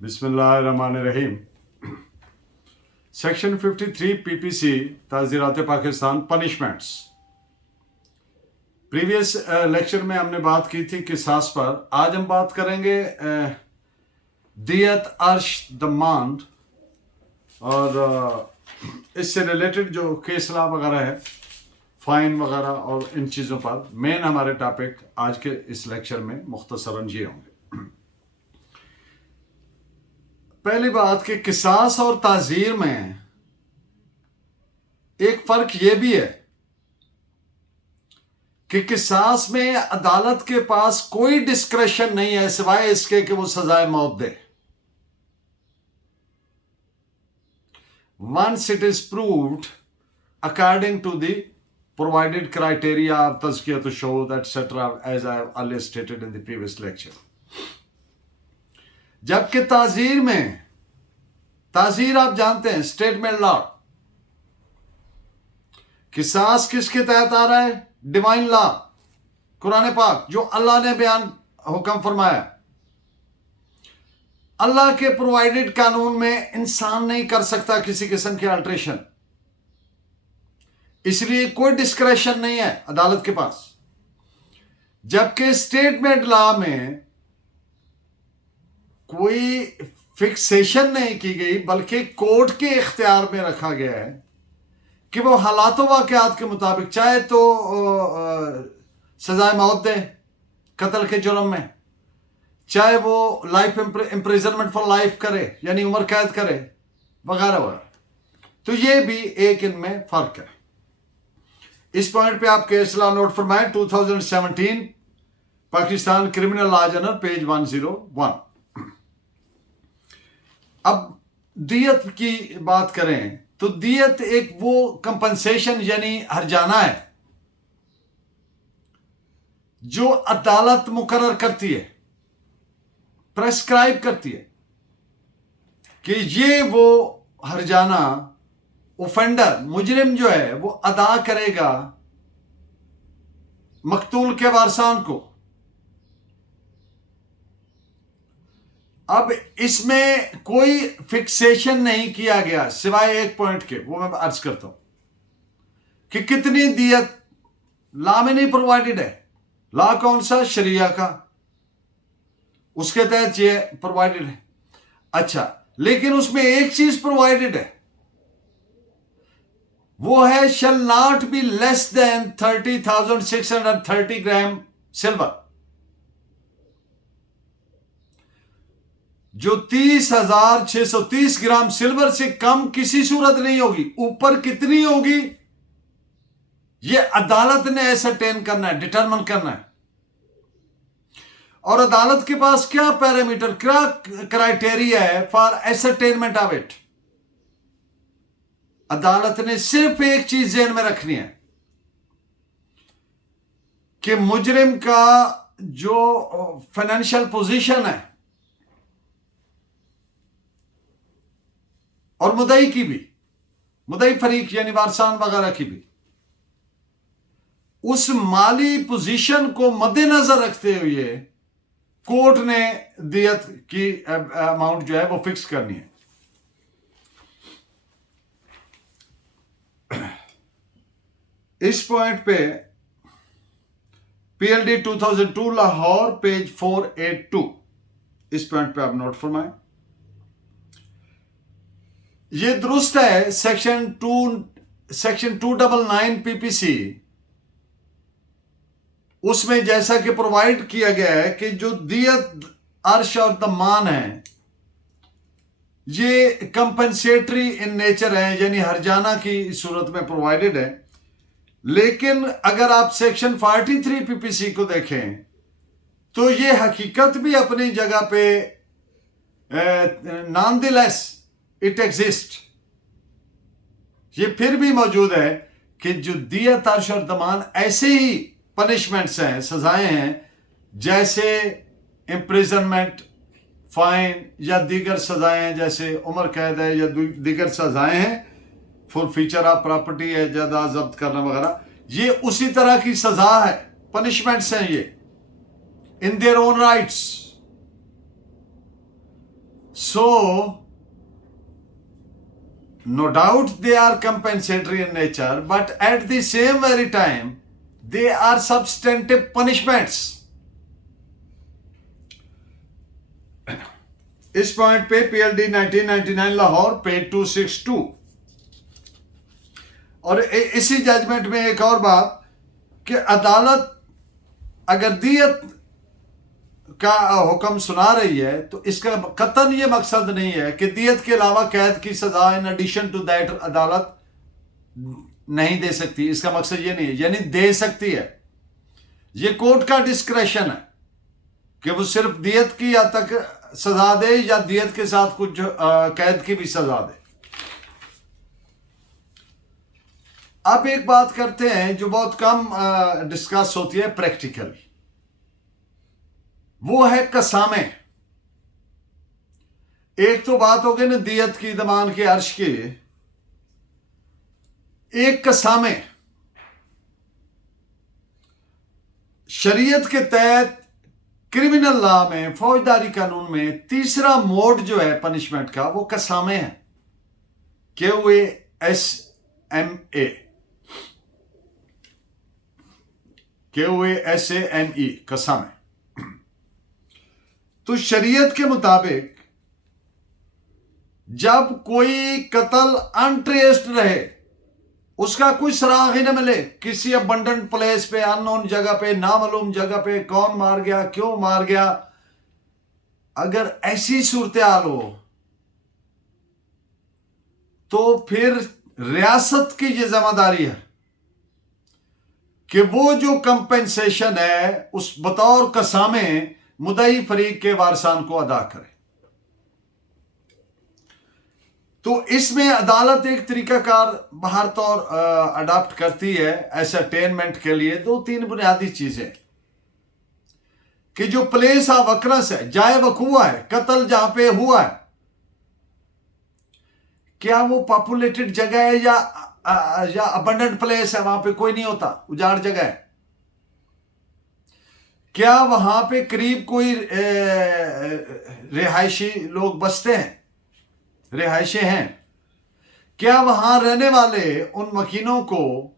बिस्मिल्लाहिर्रहमानिर्रहीम। Section 53 PPC ताज़ीरात Pakistan punishments. Previous lecture में हमने बात की थी किसास पर। आज हम बात करेंगे दियत अर्श दमांड और इससे रिलेटेड जो केस लॉ वगैरह है, फाइन वगैरह और इन चीज़ों पर मेन हमारे टॉपिक आज के इस लेक्चर में मुख्तसरन ये होंगे। पहली बात कि किसास और ताजीर में एक फर्क यह भी है कि किसास में अदालत के पास कोई डिस्क्रेशन नहीं है सिवाय इसके कि वो सजाए मौत दे। Once it is proved according to the provided criteria of tazkiyah to show that etc. as I have earlier stated in the previous lecture. जबकि ताजीर में, ताजीर आप जानते हैं स्टेटमेंट लॉ, किसास किसके तहत आ रहा है? डिवाइन लॉ, कुरान पाक, जो अल्लाह ने बयान हुक्म फरमाया। अल्लाह के प्रोवाइडेड कानून में इंसान नहीं कर सकता किसी किस्म की अल्ट्रेशन, इसलिए कोई डिस्क्रेशन नहीं है अदालत के पास। जबकि स्टेटमेंट लॉ में कोई फिक्सेशन नहीं की गई, बल्कि कोर्ट के इख्तियार में रखा गया है कि वो हालात वाक़यात के मुताबिक चाहे तो सजाए मौत दे कत्ल के जुर्म में, चाहे वो लाइफ इम्प्रिजनमेंट फॉर लाइफ करे यानी उम्र कैद करे वगैरह वगैरह। तो ये भी एक इनमें फर्क है। इस पॉइंट पे आप केस लॉ नोट फरमाएं, 2017 Pakistan criminal law journal page 101। अब दियत की बात करें तो दियत एक वो कंपनसेशन यानी हर्जाना है जो अदालत मुकर्रर करती है, प्रेस्क्राइब करती है कि ये वो हर्जाना ऑफेंडर मुजरिम जो है वो अदा करेगा मकतूल के वारसान को। अब इसमें कोई फिक्सेशन नहीं किया गया सिवाय एक पॉइंट के, वो मैं अर्ज करता हूं कि कितनी दियत लॉ में नहीं प्रोवाइडेड है। लॉ कौन सा? शरिया का, उसके तहत ये प्रोवाइडेड है। अच्छा, लेकिन उसमें एक चीज प्रोवाइडेड है, वो है shall not be less than 30,630 gram silver. जो 30,630 ग्राम सिल्वर से कम किसी सूरत नहीं होगी। ऊपर कितनी होगी ये अदालत ने एसरटेन करना है, डिटरमिन करना है। और अदालत के पास क्या पैरामीटर, क्या क्राइटेरिया है फॉर एसरटेनमेंट ऑफ इट? अदालत ने सिर्फ एक चीज ध्यान में रखनी है कि मुजरिम का जो फाइनेंशियल पोजीशन है और मुदई की भी, मुदई फरीक यानी वारसान वगैरह की भी, उस माली पोजीशन को मद्देनजर रखते हुए कोर्ट ने दियत की अमाउंट जो है वो फिक्स करनी है। इस पॉइंट पे पीएलडी 2002 लाहौर पेज 482, इस पॉइंट पे आप नोट फरमाएं। ये दुरुस्त है सेक्शन 299 पीपीसी, उसमें जैसा कि प्रोवाइड किया गया है कि जो दियत अर्श और दमान है ये कंपनसेटरी इन नेचर है, यानी हर्जाना की सूरत में प्रोवाइडेड है। लेकिन अगर आप सेक्शन 43 पीपीसी को देखें तो ये हकीकत भी अपनी जगह पे नॉनदलेस इट एग्जिस्ट, ये फिर भी मौजूद है कि जो दियत अर्श और दमान ऐसे ही पनिशमेंट्स हैं, सजाएं हैं, जैसे इम्प्रिजनमेंट, फाइन या दीगर सजाएं हैं, जैसे उम्र कैद है या दीगर सजाएं हैं, फुल फीचर ऑफ प्रॉपर्टी है, जायदाद जब्त करना वगैरह, ये उसी तरह की सजा है, पनिशमेंट्स हैं ये in their own rights. So no doubt they are compensatory in nature, but at the same very time they are substantive punishments. इस पॉइंट पे PLD 1999 लाहौर पेज 262। और इसी जजमेंट में एक और बात कि अदालत अगर दियत का हुक्म सुना रही है तो इसका कतन ये मकसद नहीं है कि दियत के अलावा कैद की सजा इन एडिशन टू दैट अदालत नहीं दे सकती। इसका मकसद ये नहीं है, यानी दे सकती है, ये कोर्ट का डिस्क्रेशन है कि वो सिर्फ दियत की या तक सजा दे या दियत के साथ कुछ कैद की भी सजा दे। अब एक बात करते हैं जो बहुत कम डिस्कस होती है प्रैक्टिकली, वो है कसामे। एक तो बात हो गई ना दियत की, दमान के, अर्श की, एक कसामे। शरीयत के तहत क्रिमिनल लॉ में, फौजदारी कानून में तीसरा मोड जो है पनिशमेंट का वो कसामे है, KUASMA, KUASAME, कसामे। तो शरीयत के मुताबिक जब कोई कत्ल अनट्रेस्ड रहे, उसका कोई सुराग ही न मिले, किसी अबंडेंट प्लेस पे, अननोन जगह पे, नामालूम जगह पे, कौन मार गया, क्यों मार गया, अगर ऐसी सूरत हाल हो तो फिर रियासत की ये जिम्मेदारी है कि वो जो कंपेंसेशन है उस बतौर कसामे मुदई फरीक के वारसान को अदा करे। तो इसमें अदालत एक तरीकाकार बाहर तौर अडॉप्ट करती है एसरटेनमेंट के लिए 2-3 बुनियादी चीजें कि जो प्लेस ऑफ अक्रस है, जाए वकूआ है, कत्ल जहां पे हुआ है, क्या वो पॉपुलेटेड जगह है या अबंडेंट प्लेस है, वहां पे कोई नहीं होता, उजाड़ जगह है, क्या वहां पे करीब कोई रिहायशी लोग बसते हैं, रिहायशें हैं, क्या वहां रहने वाले उन मकीनों को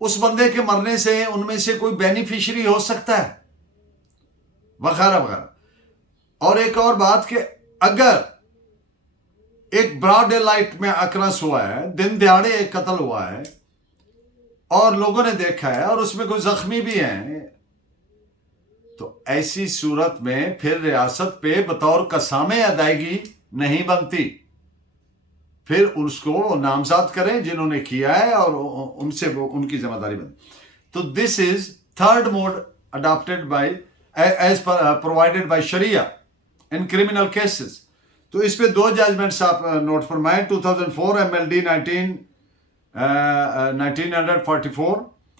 उस बंदे के मरने से उनमें से कोई बेनिफिशियरी हो सकता है, वगैरह वगैरह। और एक और बात कि अगर एक ब्रॉड डे लाइट में अक्रस हुआ है, दिन दिहाड़े एक कत्ल हुआ है और लोगों ने देखा है और उसमें कोई जख्मी भी हैं, तो ऐसी सूरत में फिर रियासत पे बतौर कसामे अदायगी नहीं बनती, फिर उसको नामजद करें जिन्होंने किया है और उनसे वो उनकी जिम्मेदारी बनती। तो this is third mode adopted by as provided by शरिया इन क्रिमिनल केसेस। तो इस पे 2 जजमेंट्स आप नोट फरमाएं, 2004 MLD 1944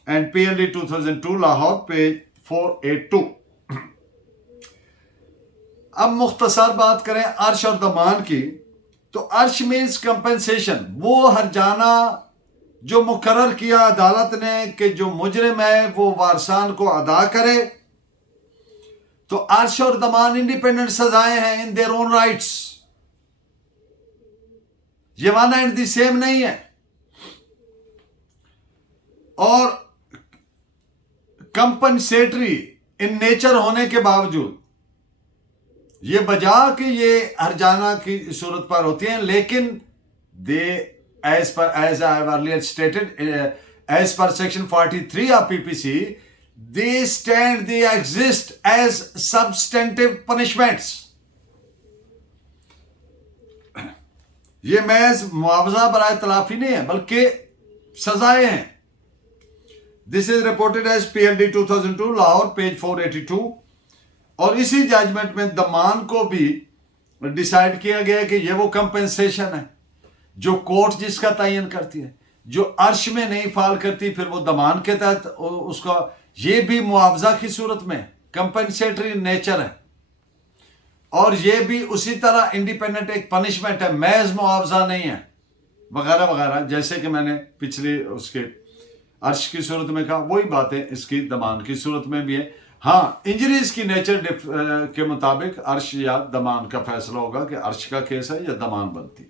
and PLD 2002 Lahore page 482। अब मुख्तसर बात करें अर्श और दमान की, तो अर्श मीन्स कंपेंसेशन, वो हर्जाना जो मुकर्रर किया अदालत ने कि जो मुजरिम है वो वारसान को अदा करे। तो अर्श और दमान इंडिपेंडेंट सजाएं हैं इन देयर ओन राइट्स, ये वन एंड द सेम नहीं है। और कंपनसेटरी इन नेचर होने के बावजूद ये बजा कि ये हर्जाना की सूरत पर होती हैं, लेकिन they as I have earlier stated as per section 43 of PPC they stand, they exist as substantive punishments. ये महज मुआवजा बराए तलाफी नहीं है बल्कि सजाएं हैं। This is reported as PLD 2002 Lahore page 482। और इसी जजमेंट में दमान को भी डिसाइड किया गया कि ये वो कंपेंसेशन है जो कोर्ट जिसका तयन करती है, जो अर्श में नहीं फाल करती फिर वो दमान के तहत उसका, ये भी मुआवजा की सूरत में कंपेंसेटरी नेचर है, और ये भी उसी तरह इंडिपेंडेंट एक पनिशमेंट है, महज मुआवजा नहीं है, वगैरह वगैरह। जैसे कि मैंने पिछले उसके अर्श की सूरत में कहा, वही बातें इसकी दमान की सूरत में भी है। हाँ, इंजरीज की नेचर के मुताबिक अर्श या दमान का फैसला होगा कि अर्श का केस है या दमान बनती।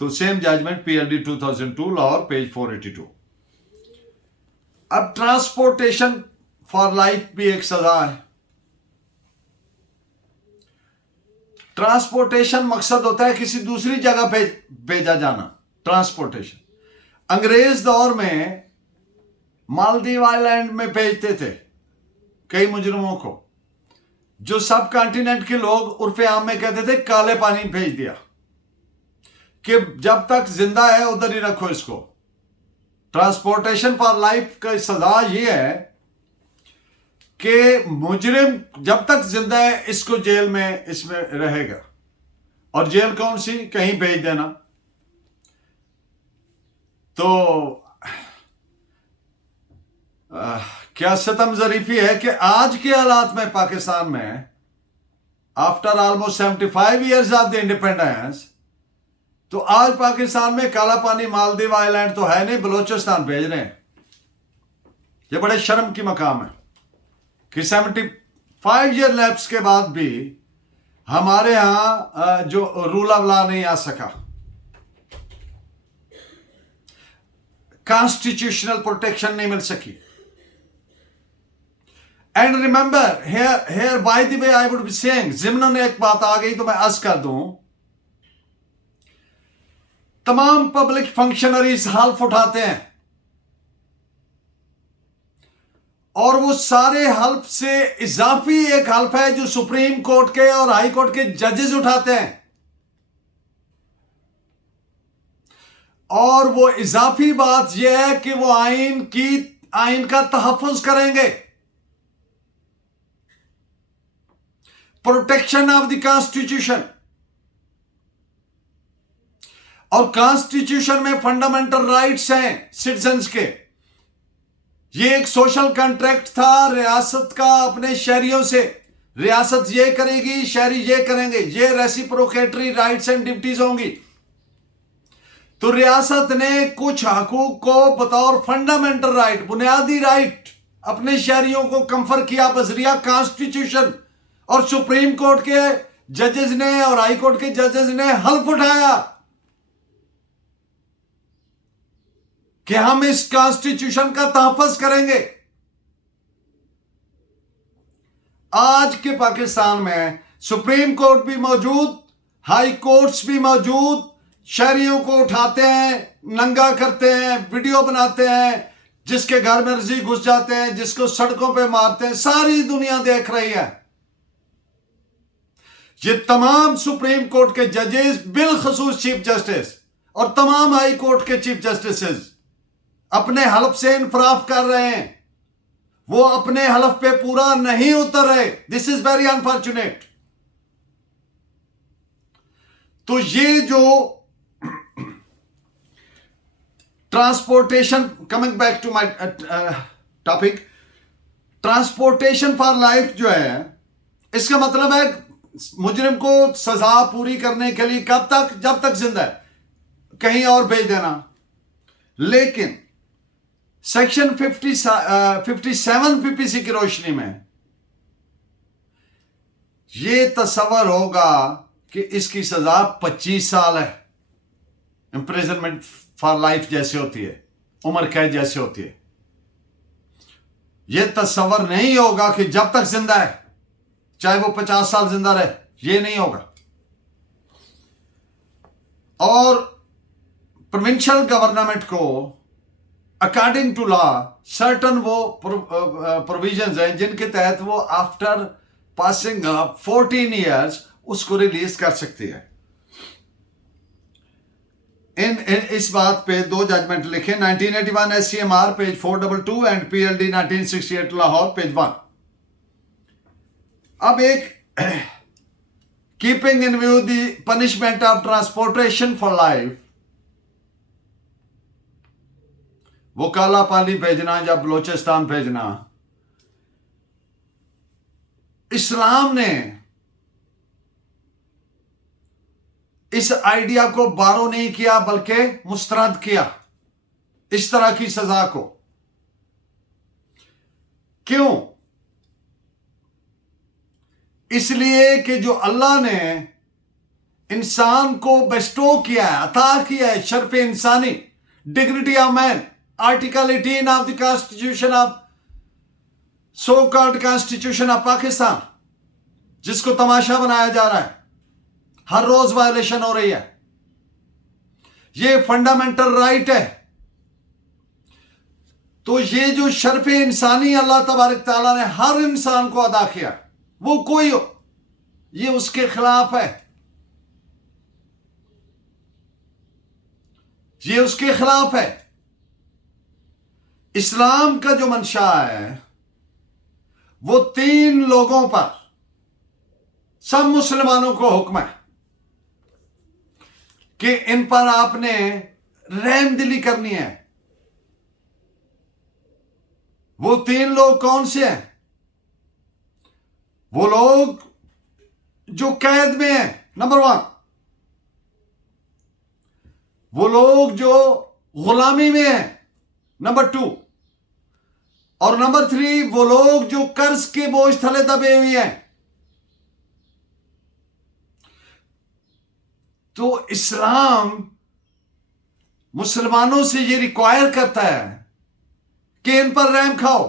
तो same judgment PLD 2002 Lahore page 482। अब ट्रांसपोर्टेशन फॉर लाइफ भी एक सजा है। ट्रांसपोर्टेशन मकसद होता है किसी दूसरी जगह पे भेजा जाना, ट्रांसपोर्टेशन। अंग्रेज दौर में मालदीव आइलैंड में भेजते थे कई मुजरिमों को, जो सब कॉन्टिनेंट के लोग उर्फे आम में कहते थे काले पानी भेज दिया, कि जब तक जिंदा है उधर ही रखो इसको। ट्रांसपोर्टेशन फॉर लाइफ का सजा यह है कि मुजरिम जब तक जिंदा है इसको जेल में इसमें रहेगा। और जेल कौन सी? कहीं भेज देना। तो क्या सितम जरीफी है कि आज के हालात में पाकिस्तान में after almost 75 years of the independence, तो आज पाकिस्तान में काला पानी मालदीव आइलैंड तो है नहीं, बलोचिस्तान भेज रहे हैं। ये बड़े शर्म की मकाम है कि 75 ईयर लैप्स के बाद भी हमारे यहां जो रूल ऑफ लॉ नहीं आ सका, कॉन्स्टिट्यूशनल प्रोटेक्शन नहीं मिल सकी। And remember here by the way I would be saying, ज़िम्नन ने एक बात आ गई तो मैं अर्ज कर दूं, तमाम पब्लिक फंक्शनरीज हल्फ उठाते हैं और वो सारे हल्फ से इजाफी एक हल्फ है जो सुप्रीम कोर्ट के और हाई कोर्ट के जजेस उठाते हैं, और वो इजाफी बात यह है कि वो आइन का तहफ्फुज करेंगे, प्रोटेक्शन ऑफ द कॉन्स्टिट्यूशन। और कॉन्स्टिट्यूशन में फंडामेंटल राइट्स हैं सिटीजन्स के। ये एक सोशल कॉन्ट्रैक्ट था रियासत का अपने शहरियों से, रियासत ये करेगी शहरी ये करेंगे, ये रेसिप्रोकेटरी राइट्स एंड ड्यूटीज होंगी। तो रियासत ने कुछ हकूक को बतौर फंडामेंटल राइट, बुनियादी राइट अपने शहरियों को कंफर किया बजरिया कॉन्स्टिट्यूशन, और सुप्रीम कोर्ट के जजेस ने और हाई कोर्ट के जजेस ने हल्फ उठाया कि हम इस कॉन्स्टिट्यूशन का तहफ्फुज करेंगे। आज के पाकिस्तान में सुप्रीम कोर्ट भी मौजूद, हाई कोर्ट्स भी मौजूद, शहरियों को उठाते हैं, नंगा करते हैं, वीडियो बनाते हैं, जिसके घर में मर्जी घुस जाते हैं, जिसको सड़कों पे मारते हैं, सारी दुनिया देख रही है। ये तमाम सुप्रीम कोर्ट के जजेस, बिलखसूस चीफ जस्टिस और तमाम हाई कोर्ट के चीफ जस्टिस अपने हलफ से इनफराफ कर रहे हैं, वो अपने हलफ पे पूरा नहीं उतर रहे। This is very unfortunate. तो ये जो transportation, coming back to my topic, transportation for life जो है, इसका मतलब है मुजरिम को सजा पूरी करने के लिए कब तक? जब तक जिंदा है, कहीं और भेज देना। लेकिन सेक्शन 57 PPC की रोशनी में यह तस्वर होगा कि इसकी सजा 25 साल है, इंप्रिजनमेंट फॉर लाइफ जैसे होती है, उम्र कैद जैसे होती है। यह तस्वर नहीं होगा कि जब तक जिंदा है चाहे वो 50 साल जिंदा रहे, ये नहीं होगा। और प्रोविंशियल गवर्नमेंट को अकॉर्डिंग टू लॉ सर्टन वो प्रोविजंस हैं जिनके तहत वो आफ्टर पासिंग 14 ईयर्स उसको रिलीज कर सकती है। इस बात पे दो जजमेंट लिखे, 1981 SCMR page 422 and PLD 1968 Lahore page 1। अब एक keeping in view the punishment of transportation for life, वो काला पानी भेजना या बलोचिस्तान भेजना, इस्लाम ने इस आइडिया को बारो नहीं किया बल्कि मुस्तरद किया इस तरह की सजा को। क्यों? इसलिए कि जो अल्लाह ने इंसान को बेस्टो किया है, अता किया है शर्फ इंसानी, dignity of man, article 18 of the constitution of so called constitution of Pakistan, जिसको तमाशा बनाया जा रहा है, हर रोज वायलेशन हो रही है। ये फंडामेंटल राइट है। तो ये जो शर्फ इंसानी अल्लाह तबारक ताला ने हर इंसान को अदा किया, वो कोई हो, ये उसके खिलाफ है, ये उसके खिलाफ है। इस्लाम का जो मंशा है वो 3 लोगों पर, सब मुसलमानों को हुक्म है कि इन पर आपने रहमदिली करनी है। वो 3 लोग कौन से हैं? वो लोग जो कैद में हैं, नंबर 1। वो लोग जो गुलामी में हैं, नंबर 2। और नंबर 3, वो लोग जो कर्ज के बोझ थले दबे हुए हैं। तो इस्लाम मुसलमानों से ये रिक्वायर करता है कि इन पर रहम खाओ,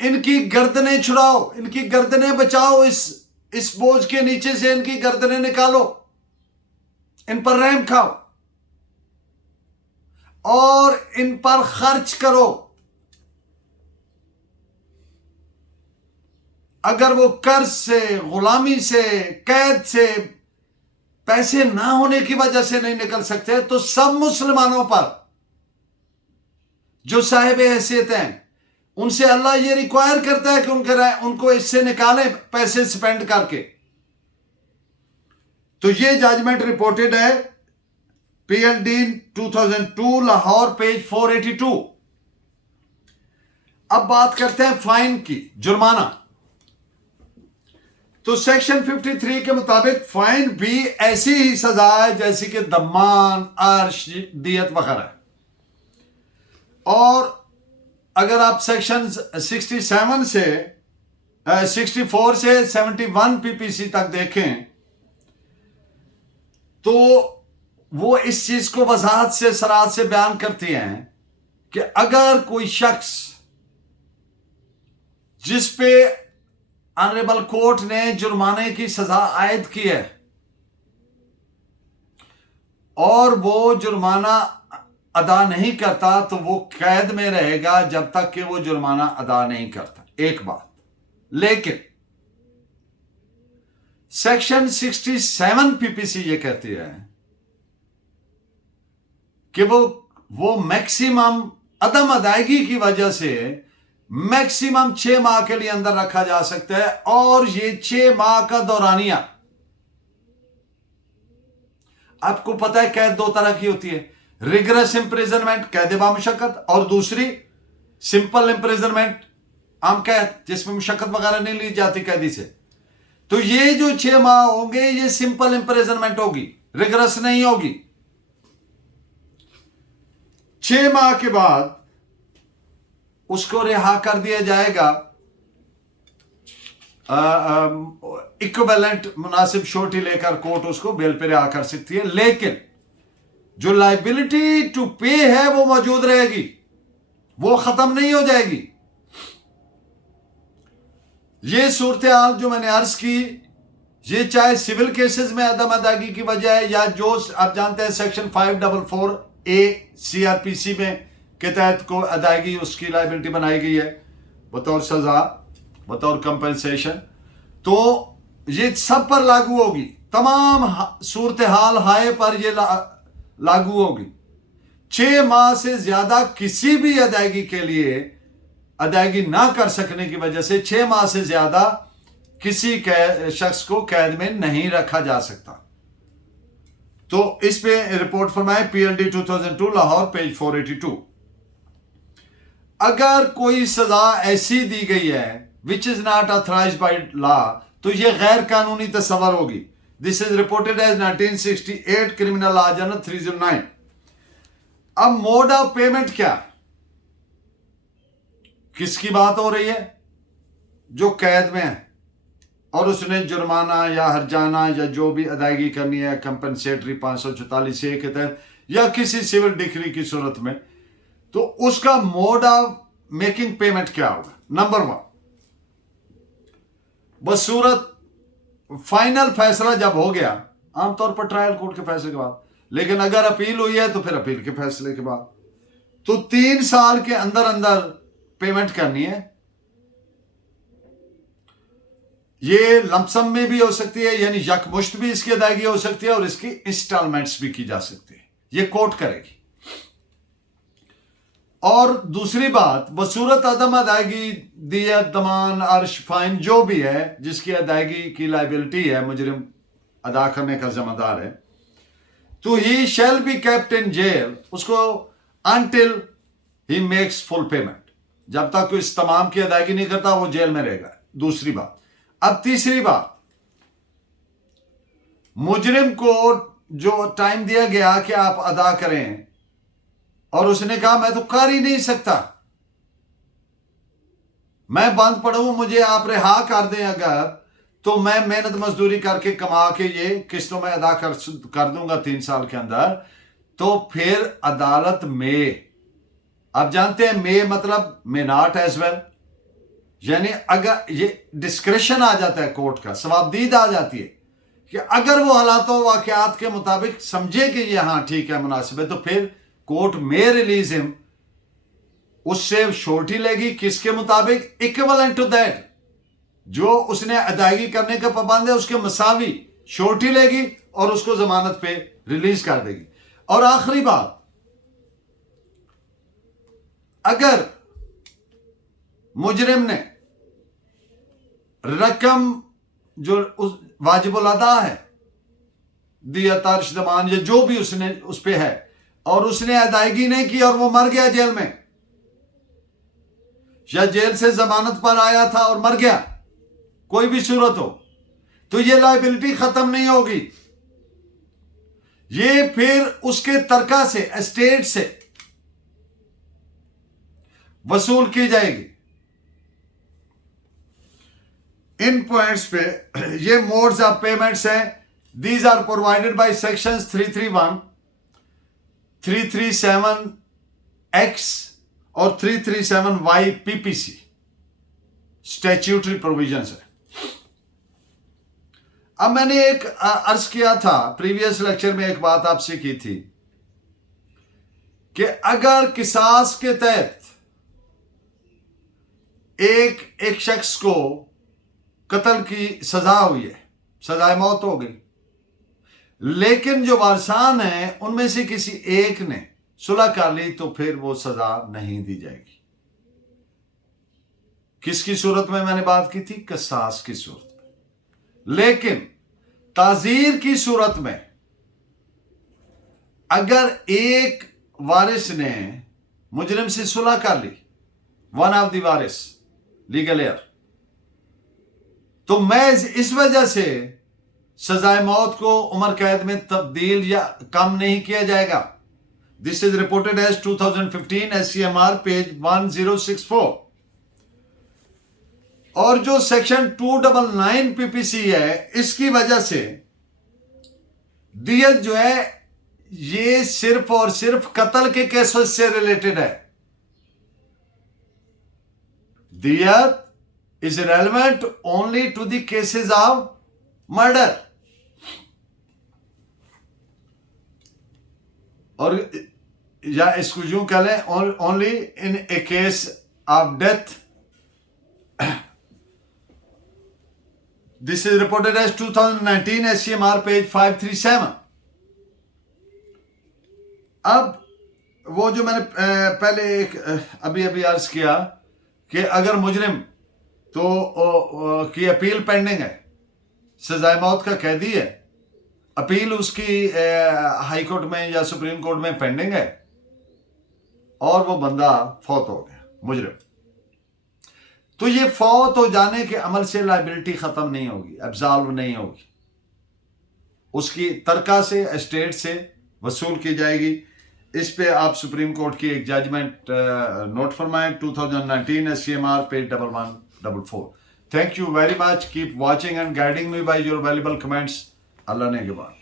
इनकी गर्दनें छुड़ाओ, इनकी गर्दनें बचाओ, इस बोझ के नीचे से इनकी गर्दनें निकालो, इन पर रहम खाओ और इन पर खर्च करो। अगर वो कर्ज से, गुलामी से, कैद से, पैसे ना होने की वजह से नहीं निकल सकते, तो सब मुसलमानों पर जो साहिब हैसियत हैं, उनसे अल्लाह ये रिक्वायर करता है कि उनको इससे निकालें पैसे स्पेंड करके। तो ये जजमेंट रिपोर्टेड है PLD 2002 लाहौर, पेज 482। अब बात करते हैं फाइन की, जुर्माना। तो सेक्शन 53 के मुताबिक फाइन भी ऐसी ही सजा है जैसी कि दमान, अर्श, दियत वगैरह। और अगर आप सेक्शन 67 से 64 से 71 PPC तक देखें तो वो इस चीज को वजाहत से, सराहत से बयान करती हैं कि अगर कोई शख्स जिस पे ऑनरेबल कोर्ट ने जुर्माने की सजा आयद की है और वो जुर्माना अदा नहीं करता, तो वो कैद में रहेगा जब तक कि वो जुर्माना अदा नहीं करता। एक बात। लेकिन सेक्शन 67 PPC ये कहती है कि वो मैक्सिमम अदम अदायगी की वजह से मैक्सिमम 6 माह के लिए अंदर रखा जा सकता है। और ये 6 माह का दौरानिया, आपको पता है कैद 2 तरह की होती है, रिगरस इंप्रिजनमेंट, कैद बामुशक्कत, और दूसरी सिंपल इंप्रिजनमेंट, आम कैद, जिसमें मुशक्कत वगैरह नहीं ली जाती कैदी से। तो ये जो 6 माह होंगे ये सिंपल इंप्रिजनमेंट होगी, रिगरस नहीं होगी। 6 माह के बाद उसको रिहा कर दिया जाएगा, इक्विवेलेंट मुनासिब श्योरिटी लेकर कोर्ट उसको बेल पे रिहा कर सकती है। लेकिन जो लाइबिलिटी टू पे है वो मौजूद रहेगी, वो खत्म नहीं हो जाएगी। ये सूरत हाल जो मैंने अर्ज की, ये चाहे सिविल केसेस में अदम अदायगी की वजह है या जो आप जानते हैं सेक्शन 544A CRPC में के तहत को अदायगी उसकी लाइबिलिटी बनाई गई है बतौर सजा, बतौर कंपनसेशन, तो ये सब पर लागू होगी, तमाम सूरत हाल हाय पर ये लागू होगी। 6 माह से ज्यादा किसी भी अदायगी के लिए अदायगी ना कर सकने की वजह से 6 माह से ज्यादा किसी शख्स को कैद में नहीं रखा जा सकता। तो इस पे रिपोर्ट फरमाए PLD 2002 लाहौर, पेज 482। अगर कोई सजा ऐसी दी गई है which is not authorised by law, तो यह गैर कानूनी तस्वर होगी। This is reported as 1968 criminal law journal 309। अब मोड ऑफ पेमेंट क्या, किसकी बात हो रही है? जो कैद में है और उसने जुर्माना या हर्जाना या जो भी अदायगी करनी है कंपनसेटरी 544 के तहत या किसी सिविल डिक्री की सूरत में, तो उसका मोड ऑफ मेकिंग पेमेंट क्या होगा? नंबर 1, बसूरत फाइनल फैसला जब हो गया, आमतौर पर ट्रायल कोर्ट के फैसले के बाद, लेकिन अगर अपील हुई है तो फिर अपील के फैसले के बाद, तो 3 साल के अंदर अंदर पेमेंट करनी है। ये लमसम में भी हो सकती है, यानी यकमुश्त भी इसकी अदायगी हो सकती है और इसकी इंस्टॉलमेंट्स भी की जा सकती है, ये कोर्ट करेगी। और दूसरी बात, बसूरत अदम अदायगी दियत, दमान, अर्श, फाइन जो भी है जिसकी अदायगी की लाइबिलिटी है, मुजरिम अदा करने का जिम्मेदार है, तो he shall be kept in jail, उसको until he makes full payment, जब तक कोई इस तमाम की अदायगी नहीं करता वो जेल में रहेगा। दूसरी बात। अब तीसरी बात, मुजरिम को जो टाइम दिया गया कि आप अदा करें और उसने कहा मैं तो कर ही नहीं सकता, मैं बंद पड़ूं, मुझे आप रिहा कर दें अगर, तो मैं मेहनत मजदूरी करके कमा के ये किस्तों में अदा कर दूंगा 3 साल के अंदर, तो फिर अदालत में, आप जानते हैं मे मतलब मे नॉट एज वेल, यानी अगर ये डिस्क्रिशन आ जाता है कोर्ट का, सवाबदीद आ जाती है कि अगर वो हालातों वाकयात के मुताबिक समझे कि ये हाँ ठीक है मुनासिब है, तो फिर कोर्ट में रिलीज हिम, उससे छोटी लेगी किसके मुताबिक? इक्विवेलेंट टू दैट, जो उसने अदायगी करने का पाबंद है उसके मसावी छोटी लेगी और उसको जमानत पे रिलीज कर देगी। और आखिरी बात, अगर मुजरिम ने रकम जो उस वाजिबुल अदा है, दियत, अर्श, दमान या जो भी उसने उस पे है, और उसने अदायगी नहीं की और वो मर गया जेल में, या जेल से जमानत पर आया था और मर गया, कोई भी सूरत हो, तो ये लायबिलिटी खत्म नहीं होगी, ये फिर उसके तरका से, एस्टेट से वसूल की जाएगी। इन पॉइंट्स पे ये मोड्स ऑफ पेमेंट्स हैं, these are provided by sections 331, 337X और 337Y PPC, स्टैट्यूटरी प्रोविजंस है। अब मैंने एक अर्ज किया था प्रीवियस लेक्चर में, एक बात आपसे की थी कि अगर किसास के तहत एक शख्स को कत्ल की सजा हुई है, सजाए मौत हो गई, लेकिन जो वारसान हैं उनमें से किसी एक ने सुलह कर ली, तो फिर वो सजा नहीं दी जाएगी। किसकी सूरत में मैंने बात की थी? किसास की सूरत में। लेकिन ताजीर की सूरत में अगर एक वारिस ने मुजरिम से सुलह कर ली, वन ऑफ द वारिस, लीगल एयर, तो मैं इस वजह से सजाए मौत को उम्र कैद में तब्दील या कम नहीं किया जाएगा। This is reported as 2015 SCMR page 1064। और जो सेक्शन 299 PPC है, इसकी वजह से दियत जो है ये सिर्फ और सिर्फ कत्ल के केसों से रिलेटेड है। दियत is relevant only to the cases of murder, और या इसको यूं कह लें, only in a case of death. This is reported as 2019 SCMR page 537। अब वो जो मैंने पहले एक अभी अर्ज किया कि अगर मुजरिम तो की अपील पेंडिंग है, सजाए मौत का कैदी है, अपील उसकी हाई कोर्ट में या सुप्रीम कोर्ट में पेंडिंग है, और वो बंदा फौत हो गया, मुजरिम, तो ये फौत हो जाने के अमल से लायबिलिटी खत्म नहीं होगी, एब्जॉल्व नहीं होगी, उसकी तरका से, एस्टेट से वसूल की जाएगी। इस पे आप सुप्रीम कोर्ट की एक जजमेंट नोट फरमाएं, 2019 SCMR पेज 1144। Thank you very much. Keep watching and guiding me by your valuable comments. Allah ne ke baad.